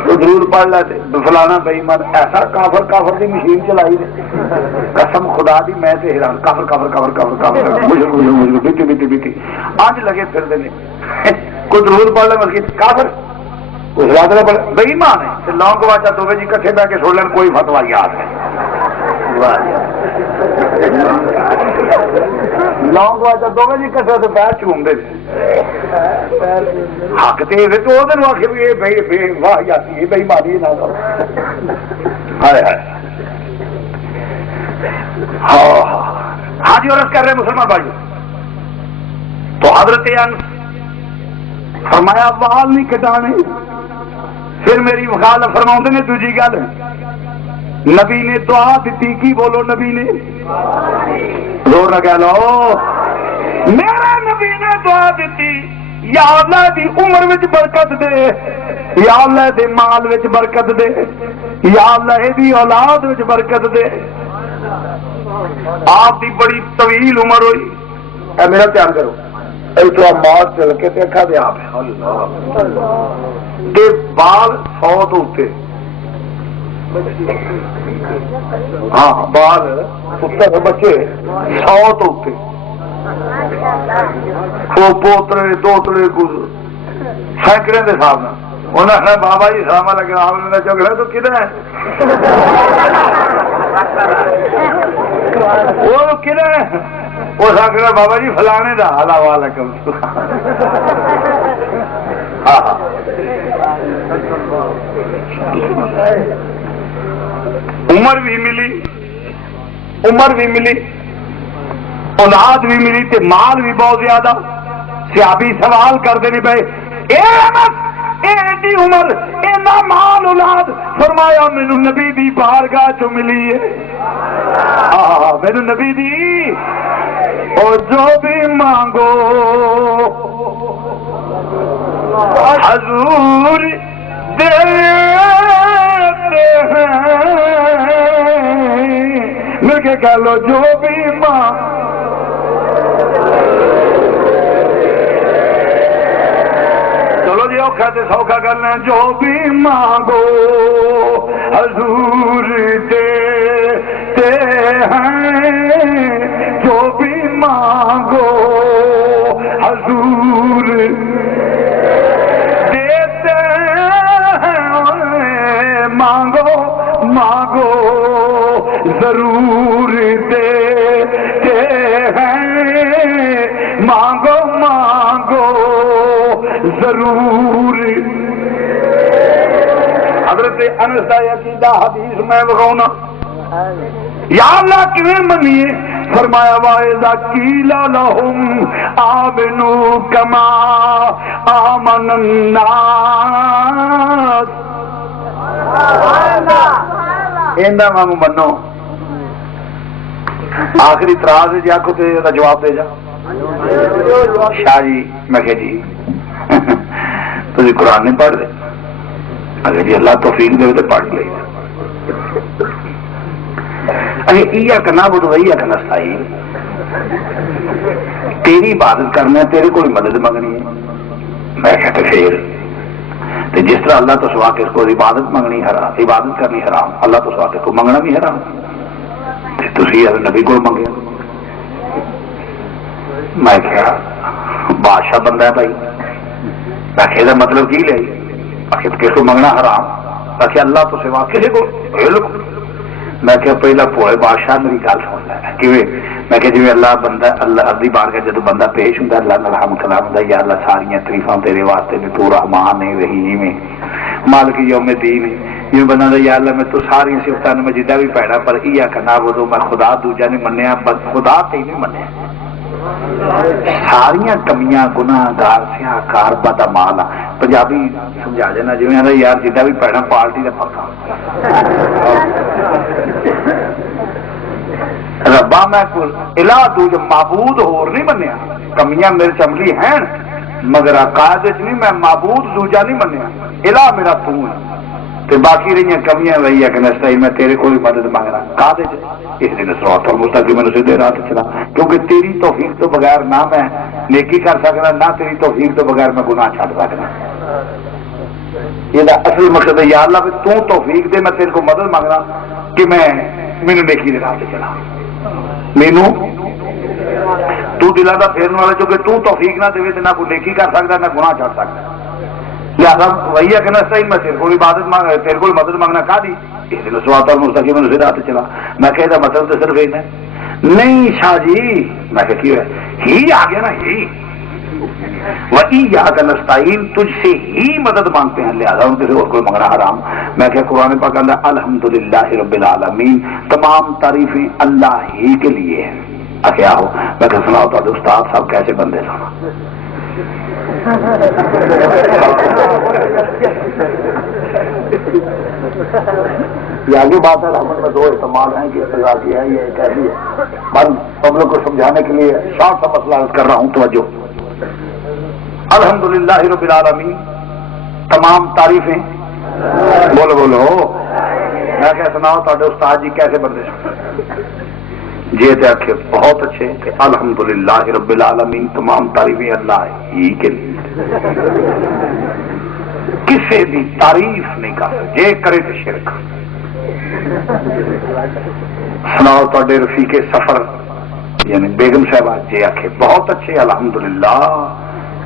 درود پڑھ لے فلانا بے ایمان ایسا کافر کافر دی مشین چلائی دے قسم خدا دی میں تے حیران کافر کافر کافر کافر کافر مجھے بیتی بیتی بیتی آج لگے پھر دے کوئی درود پڑھ لے مسجد کافر بے ایمان ہے. لونگ واچا دو جی کٹھے بہ کے سن لین کوئی فتوا یاد ہے. لونگ واچا دو جی کٹھے تو پیر چومتے حق تے تو وہ آخر بھی یہ واہ جاتی ہے بے ایمانی نہ ہائے ہائے. ہاں جی عرض کر رہے مسلمان بھائی تو حضرت انس فرمایا وال نہیں کٹانے. پھر میری مخالف فرماؤں نے دوجی گل نبی نے دعا دیتی کی بولو نبی نے زور نہ کہہ لو میرا نبی نے دعا دیتی یا اللہ دی عمر وچ برکت دے یا اللہ دے مال وچ برکت دے یا اللہ دی اولاد وچ برکت دے. آپ دی بڑی طویل عمر ہوئی. اے میرا دھیان کرو اے تو مار چل کے دیکھا دے آپ کہ بال 100 تو اوتے ہاں بال پتر بچے 100 تو اوتے پوترے دوترے سینکڑے کے حساب سے انہوں نے بابا جی ساما لگا آپ نے چکلا تو کدھر ہے وہ کدھر ہے وہ سکتا بابا جی فلانے کا حالا والا کم عمر بھی ملی اولاد بھی ملی تے مال بھی بہت زیادہ. صحابی سوال کرتے نہیں پے ایڈی عمر اینا مال اولاد. فرمایا مینو نبی دی بارگاہ چ ملی ہے مینو نبی دی اور جو بھی مانگو حضور دیتے ہیں. مل کے کہہ لو جو بھی مانگو کہتے سوکھا کرنا جو بھی مانگو حضور دیتے ہیں جو بھی مانگو حضور دیتے ہیں مانگو مانگو ضرور دیتے ہیں مانگو مانگو ضرور. حضرت انس کا عقیدہ حدیث میں بخاؤں یا اللہ کیویں منیے. فرمایا وَإِذَا قِيلَ لَهُمْ آمِنُوا كَمَا آمَنَ النَّاسُ ایندا وانگو منو. آخری تراز جا کو تے دا جواب دے جا شاہ جی میں کہ جی تھی قرآن نہیں پڑھ دے اگر جی اللہ توفیق دے تو پڑھ لے. اگر کرنا بڑھ رہی ہے کرنا سائی تیری عبادت کرنا تیرے کو مدد منگنی ہے. میں کہتے پھر جس طرح اللہ تو سوا کے اس کو عبادت منگنی حرام عبادت کرنی حرام اللہ تو سوا کے کو منگنا بھی حرام. تھی نبی کو منگے میں کیا بادشاہ بندہ ہے بھائی میں کہ مطلب کی لے کس کو منگنا حرام تاکہ اللہ تو سوا کسی کو میں کہ پہلا پوئے بادشاہ میری گل سن لے میں کہ جی اللہ بندہ اللہ ارضی بار کے جب بندہ پیش ہوں اللہ الحمد کلام ہوں یا اللہ ساری تریفاں تیرے واسطے بھی تو رحمان ہے رحیم ہے مالک یوم الدین ہے جی بندہ دا یا اللہ میں تو ساری صفتاں میں جدا بھی پیڑا پر یہ کرنا وہ میں خدا دوجا نہیں منیا بس خدا تے نہیں منیا ساریاں کمیاں گناہ گار سیاہ کار بدا مال پنجابی سمجھا دینا جی یار جدا بھی پیڑا پارٹی کا پکا ربا میں الہ تو جو معبود ہور نہیں منیا کمیاں میرے چملی ہیں مگر عقائد نہیں میں معبود دوجا نہیں منیا الہ میرا تو ہے تے باقی رہی کمیاں رہی ہے کہ نسائی میں تیرے کو بھی مدد مانگنا قاعدے اس دن صراط المستقیم میں سیدھے راہ چلا کیونکہ تیری توفیق تو بغیر نہ میں نیکی کر سکنا نہ تیری توفیق تو بغیر میں گناہ چھڑ سکنا. یہ اصل مقصد ہے یا اللہ تو توفیق دے میں تیرے کو مدد مانگنا کہ میں مینو نیکی دے راہ چلا مینو تو دلا دا پھیرنے والا جو کہ تو توفیق نہ دے نہ کوئی نیکی کر سکتا نہ گناہ چھڑ سکتا لہٰذا وہی ہے کہ نہ صحیح میں تیرے کو عبادت مانگ تیرے کو مدد مانگنا کا دی اس دن صراط المستقیم میں راہ چلا میں کہتا مطلب تو صرف یہ نہیں شاہ جی میں کہ ہی آ گیا نا ہی وَإِيَّاكَ نَسْتَعِينُ تجھ سے ہی مدد مانگتے ہیں لہذا ان سے اور کوئی منگنا حرام. میں کہ قرآن پاک کہتا ہے الحمدللہ رب العالمین تمام تعریفیں اللہ ہی کے لیے ہیں. کیا ہو میں کہ سناؤ تو استاد صاحب کیسے بندے سنا یہ آگے بات ہے، رحمت میں دو احتمال ہیں کہ سزا کی ہے، یہ کیسی ہے، بس پبلک کو سمجھانے کے لیے شارٹ سا مسئلہ عرض کر رہا ہوں، توجہ۔ الحمدللہ رب العالمین، تمام تعریفیں، بولو بولو، میں کیا سناؤ تھوڑے استاد جی کیسے بندے جی تے آخے بہت اچھے کہ الحمدللہ رب العالمین، تمام تعریفیں اللہ ہی کے لیے، کسی بھی تعریف نہیں کر جے کرے تو شرک۔ سناؤ تے رفیق سفر یعنی بیگم صاحبہ جی آخے بہت اچھے الحمدللہ،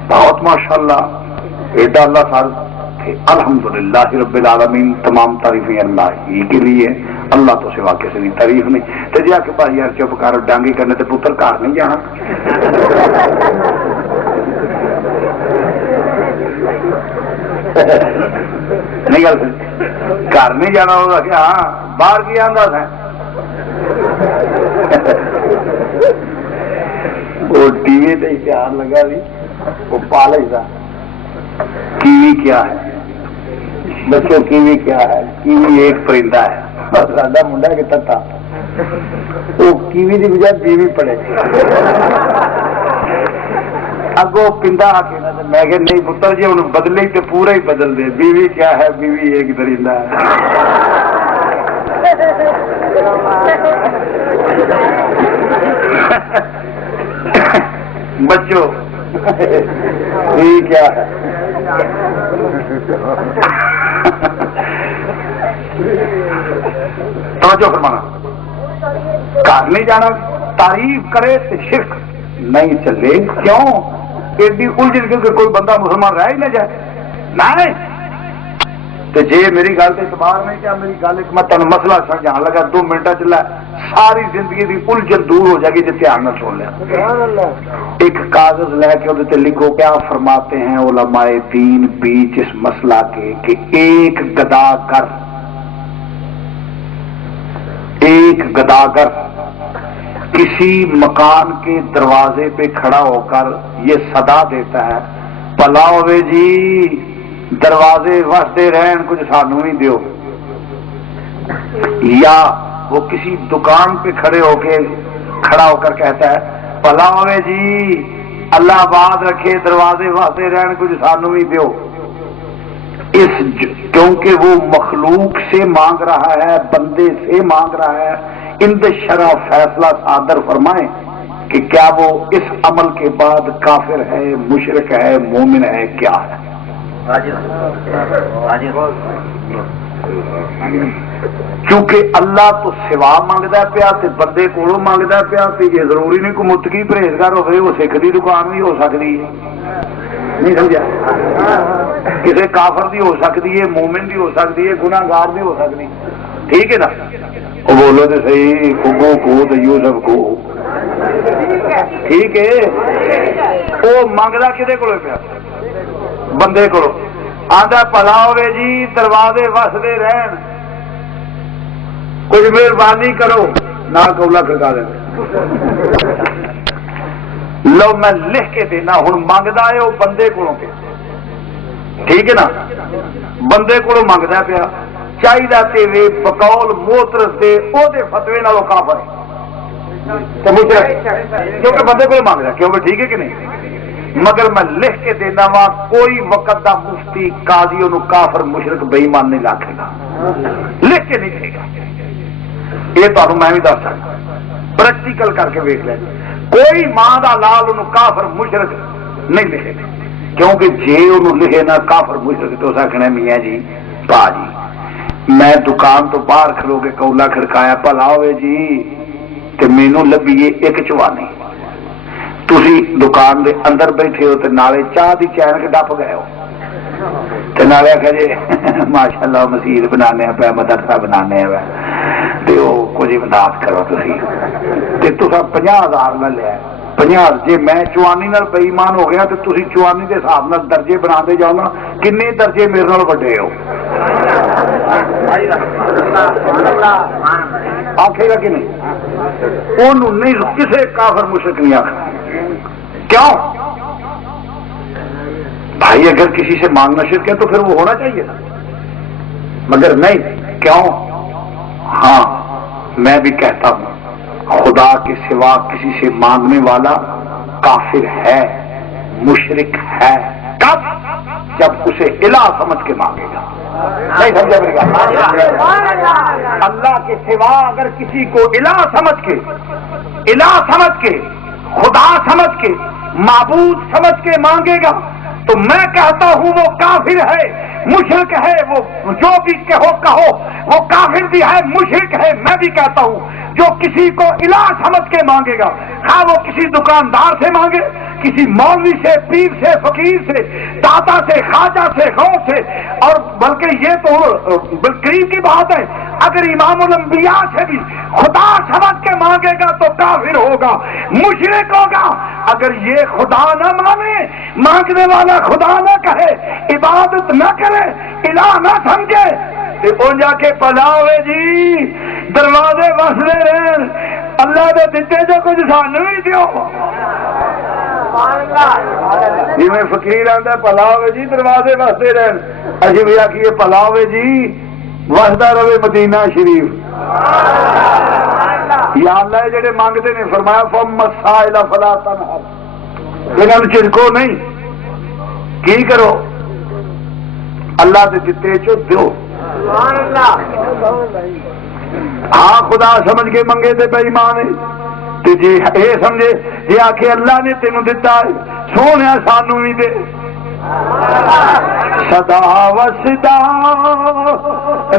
بہت ماشاءاللہ، ایڈا اللہ سال تھے، الحمدللہ رب العالمین، تمام تعریفیں اللہ ہی کے لیے، اللہ تو سوا کسی کی تعریف نہیں۔ تو جی آ کے بھائی یار چپ کر، ڈانگی کرنے تے پتر گھر نہیں جانا، نہیں گل گھر نہیں جانا، ہاں باہر کی آتا تھا، وہ ٹی وی تے اشتہار لگا بھی، وہ پالے تھا کیوی کیا ہے بچوں، کیوی کیا ہے؟ کیوی ایک پرندہ ہے، سادہ منڈا کہ تتا وہ کیوی کی بجائے بیوی پڑے اگو پنڈا آ کے میں کہ نہیں پتر جی ہوں بدلے تو پورا ہی بدل دے، بیوی کیا ہے؟ بیوی ایک پرندہ ہے۔ بچوں بیوی کیا ہے؟ توجہ فرمانا، گھر نہیں جانا، تعریف کرے تو شرک نہیں چلے، کیوں ایڈی الجھ کہ کوئی بندہ مسلمان رہ ہی نہ جائے، نہیں تو جی میری گل سے اعتبار نہیں کیا، میری گل میں تمہیں مسئلہ سمجھان لگا 2 منٹ چلا، ساری زندگی کی الجھن دور ہو جائے گی جی دھیان نہ سن لیا۔ ایک کاغذ لے کے وہ لکھو، کیا فرماتے ہیں علماء دین بیچ اس مسئلہ کے کہ ایک گداگر کسی مکان کے دروازے پہ کھڑا ہو کر یہ صدا دیتا ہے، بھلا ہوئے جی دروازے وستے رہن کچھ سانو ہی دیو، یا وہ کسی دکان پہ کھڑا ہو کر کہتا ہے بھلا ہوئے جی اللہ آباد رکھے دروازے واسطے رہن کچھ سانو ہی دیو، کیونکہ وہ مخلوق سے مانگ رہا ہے، بندے سے مانگ رہا ہے، اند شرع فیصلہ صادر فرمائیں کہ کیا وہ اس عمل کے بعد کافر ہے، مشرک ہے، مومن ہے، کیا ہے؟ کیونکہ اللہ تو سوا مانگتا پیا تے بندے کولوں مانگتا پیا، تے یہ ضروری نہیں کہ متقی پرہیزگار ہوئے، وہ سکھ دی دکان بھی ہو سکتی ہے، نہیں سمجھا؟ کسی کافر دی ہو سکتی ہے، مومن دی ہو سکتی ہے، گناہ گار بھی ہو سکتی، ٹھیک ہے نا؟ وہ بولو تو صحیح، کھگو کو تو یوسف کو، ٹھیک ہے؟ وہ منگتا کدے کولوں پیا؟ بندے کو آندا بھلا ہوئے جی دروازے وسدے رہن کچھ مہربانی کرو، نہ کولا کھڑکا دیں، لو میں لکھ کے دینا، ہوں منگتا ہے وہ بندے کو، ٹھیک ہے نا؟ بندے کو منگتا پیا، چاہیے بقول موترس دے او دے فتوے نالوں کافر کیونکہ بندے کو مانگتا، کیوں بھی ٹھیک ہے کہ نہیں؟ مگر میں لکھ کے دینا وا کوئی وقت دا مفتی قاضی انہوں کافر مشرک بے ایمان نہیں لاکھے گا، لکھ کے نہیں دے گا، یہ تمہیں میں بھی دس سکتا، پریکٹیکل کر کے ویک لیں، کوئی ماں دا لال انہوں کافر مشرک نہیں لکھے گا، کیونکہ جے انہوں لکھے نا کافر مشرک تو سکنے میاں جی پا جی میں دکان تو باہر کھلو کے کولا کھڑکایا بھلا ہوئے جی تے مینوں لبھی ایک چوانی، تسی دکان دے اندر بیٹھے ہو تے نالے چاہ دی چین کے ڈپ گئے ہو تے نالے آخیا جی ماشاءاللہ مسجد بنانے پہ مدرسہ بنانے پہ تے وہ کچھ امداد کرو تسی تے تساں 50,000 نہ لیا 50 جی میں چوانی نال بے ایمان ہو گیا تے تسی چوانی دے حساب نال درجے بنا دے جاؤ نا، کنے درجے میرے نال وڈے ہو؟ آخے گا کہ نہیں؟ انہوں نہیں کسے کافر مشرک نہیں آخر، کیوں؟ بھائی اگر کسی سے مانگنا شرک ہے تو پھر وہ ہونا چاہیے نا، مگر نہیں، کیوں؟ ہاں میں بھی کہتا ہوں خدا کے سوا کسی سے مانگنے والا کافر ہے، مشرک ہے۔ کب؟ جب اسے الہ سمجھ کے مانگے گا۔ نہیں سمجھا میری بات؟ اللہ کے سوا اگر کسی کو الہ سمجھ کے خدا سمجھ کے معبود سمجھ کے مانگے گا تو میں کہتا ہوں وہ کافر ہے، مشرک ہے، وہ جو بھی کہو وہ کافر بھی ہے، مشرک ہے۔ میں بھی کہتا ہوں جو کسی کو الہ سمجھ کے مانگے گا، ہاں وہ کسی دکاندار سے مانگے، کسی مولوی سے، پیر سے، فقیر سے، داتا سے، خواجہ سے، غوث سے، اور بلکہ یہ تو قریب کی بات ہے اگر امام الانبیاء سے بھی خدا سمجھ کے مانگے گا تو کافر ہوگا، مشرک ہوگا۔ اگر یہ خدا نہ مانے، مانگنے والا خدا نہ کہے، عبادت نہ کرے، الہ نہ سمجھے، تو جا کے پلاوے جی دروازے وسدے رہن، اللہ دے دتے جو کچھ سانو ہی دیو۔ جی میں فقیر آتا پلاوے جی دروازے وسدے رہن، اجی بھی آخیے پلاوے جی وسدا رہے مدینہ شریف۔ یا اللہ جڑے مانگتے نے فرمایا فم السائل فلا تنہر، انہاں نوں چھڑکو نہیں، کی کرو اللہ دے دتے چو دیو۔ ہاں خدا سمجھ کے منگے تے بے ایمان ہے، تے جی اے سمجھے جی آکھے اللہ نے تینوں دتا ہے سونیا سانو بھی دے۔ سدا وسدا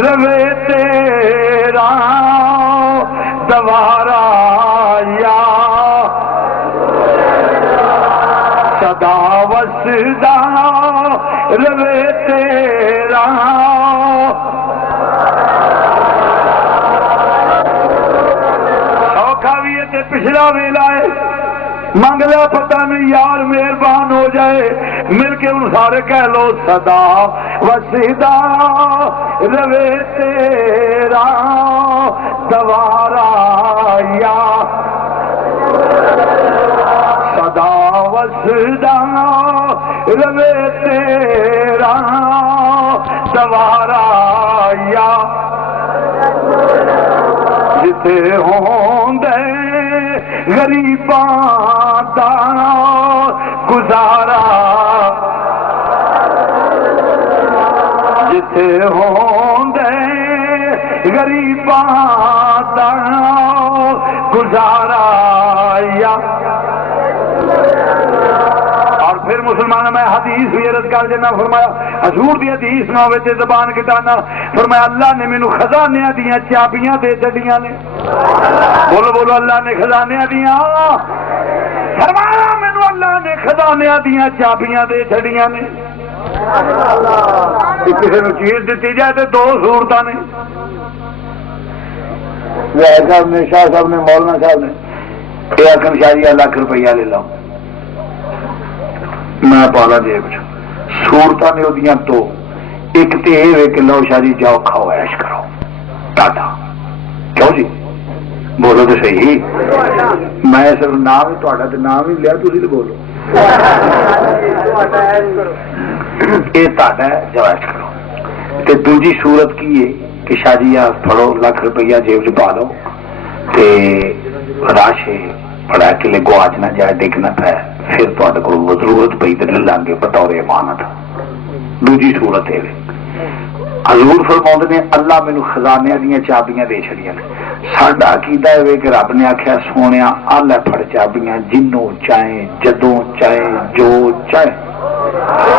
روے تیرا دوارا یا سدا وسدا روے تیرا سوکھا بھی ہے پچھلا ویلا ہے، منگ لیا پتہ نہیں یار مہربان ہو جائے، مل کے ان سارے کہہ لو سدا وسدا روے تیرا دوارا یا سدا وسدا روے تیرا دوارا یا جتے ہوندے غریباں دا گزارا، جتے ہوندے غریباں دا گزارا یا۔ اور پھر مسلمان میں حدیث بھی عرض کر دینا، فرمایا حضور دی حدیث نہ ہوئے تے زبان کٹانا، فرمایا اللہ نے مینوں خزانیاں دیاں چابیاں دے چھڑیاں نے۔ بولو بولو اللہ نے خزانیاں دیاں، فرمایا مینوں اللہ نے خزانیاں دیاں چابیاں دے چھڑیاں نے۔ کسی نو چیز دیتی جائے تو دو صورتاں نے، صاحب نے، شاہ صاحب نے، مولانا صاحب نے یہ آخر شاہ لاکھ روپیہ لے لاؤ میں پالا جیب سورتاں نے وہ دو، ایک تو یہ کہ لو شاہ جی جاؤ کھاؤ ایش کرو ٹاٹا، کیوں جی بولو تو صحیح، میں صرف نام تو نام ہی لیا تھی تو بولو یہ تا جو ایش کرو۔ تے دوجی صورت کی ہے کہ شاہ جی پڑھو لاکھ روپیہ جیب چ پا لو تے راش پڑا کے لے گواچ نہ جائے ڈگ نہ پائے، پھر تے کو ضرورت پی تو لے لیں گے بطور امانت۔ دوجی صورت ہے حضور فرماؤں نے اللہ مینوں خزانے دیا چابیاں دے چھڑیاں نے۔ ساڈا عقیدہ ہے کہ رب نے آخیا سونے آ لے پھڑ چابیاں جنوں چاہے جدوں چاہے جو چاہے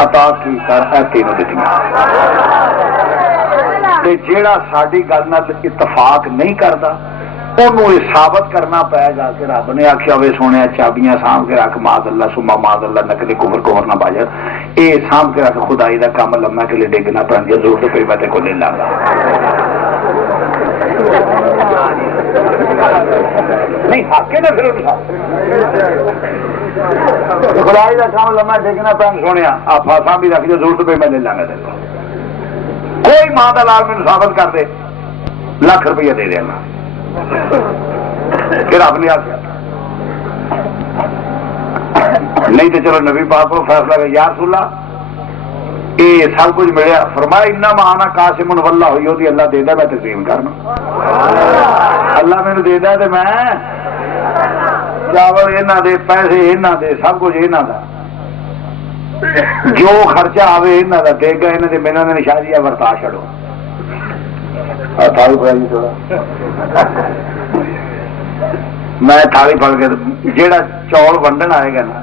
عطا کی کر اے تینوں دتیاں۔ تے جیڑا ساڈی گل نال اتفاق نہیں کردا انہوں یہ ثابت کرنا پائے گا کہ رب نے آخیا ہوئے سونے چابیاں سانب کے رکھ معاذ اللہ سما معاذ اللہ نہ کدی کفر نہ باجر، یہ سانب کے رکھ خدائی کا کام لما کے لیے ڈگنا پڑ گیا ضرورت پہ میں کو لے لا گا نہیں حق ہے نا، پھر خدائی کا کام لما ڈگنا پڑ سونے آپ فاساں بھی رکھ جو ضرورت پہ میں لے لا گا تیرے کو۔ کوئی ماں کا لال مجھے ثابت کر دے لاکھ روپیہ دے دینا، پھر آپ نے آ نہیں تو چلو نبی پاک کو فیصلہ کر یا رسول اللہ یہ سب کچھ ملیا. فرمایا انما انا قاسم واللہ ہوئی ہوتی اللہ دیتا میں تقسیم کرنا. اللہ مینوں دیتا تو میں چاول یہاں دے پیسے یہاں دے سب کچھ یہاں دا جو خرچہ آئے یہاں دا دے گا یہاں دے میرا نے شادی ورتا چڑو. میں تھالی پڑ کے جہاں چول ونڈن آئے گا نا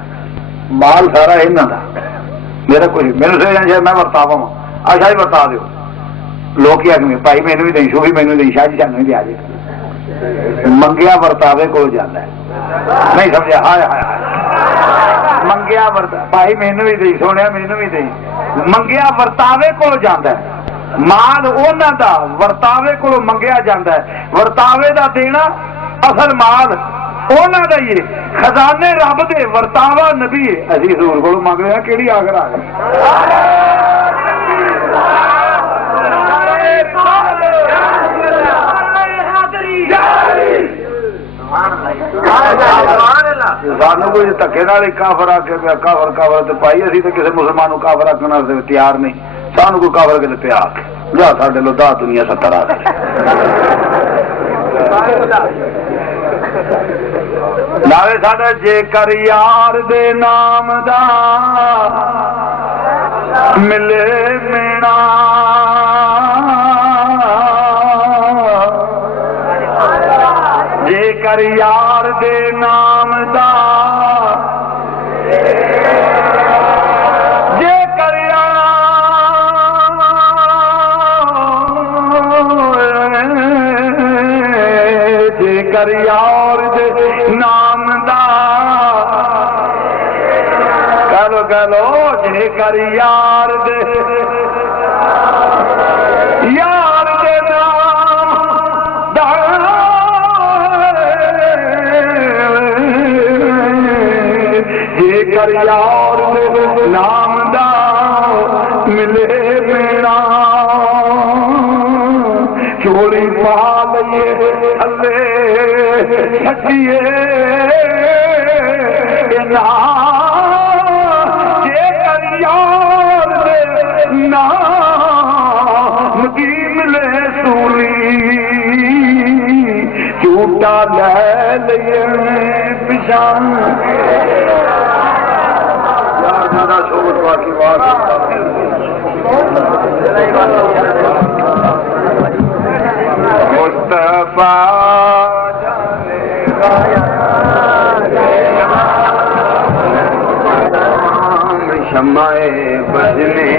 مال سارا یہاں دا میرا کچھ میرے سے میں ورتاوا آ شاہ ورتا دو. لوگ کیا کہ بھائی مینو بھی دیں شوہی مینو دیں شاہ جی سانو دیا جائے. منگیا ورتاوے کو جانا ہے نہیں سمجھا. ہائے ہائے ہائے منگیا ورتا بھائی مینو بھی دیں سونے مینو بھی دیں. منگیا ورتاوے کو جانا ہے. مال انہوں دا ورتاوے کو منگیا جاتا ہے. ورتاوے دا دینا اصل مال انہوں دا ہی خزانے رب دے ورتاوا نبی ہے. اسی حضور کو منگ رہے ہیں کہڑی آخر آ گئی. سانو کوئی دکے نال کافر آ کے کافر کافر پائی اسی تو کسی مسلمان کافر آخر تیار نہیں. سانو کوئی کافر کے پیا جا ساڈے لو 10 دنیا 70 آ نالے ساڈا جے کر یار دے نام دا ملے مینا جے کر یار دے نام دا جے کر یار دے نام دا کہلو جے کر یار دے نام دا جے کر یار دے نام دا ملے میرا چوڑی پا لئیے تھلے سکیے جے کر یار دے نام کی ملے سولی جھوٹا لے لئیے پشان. شوبت باقی مصطفیٰ شمع بجنے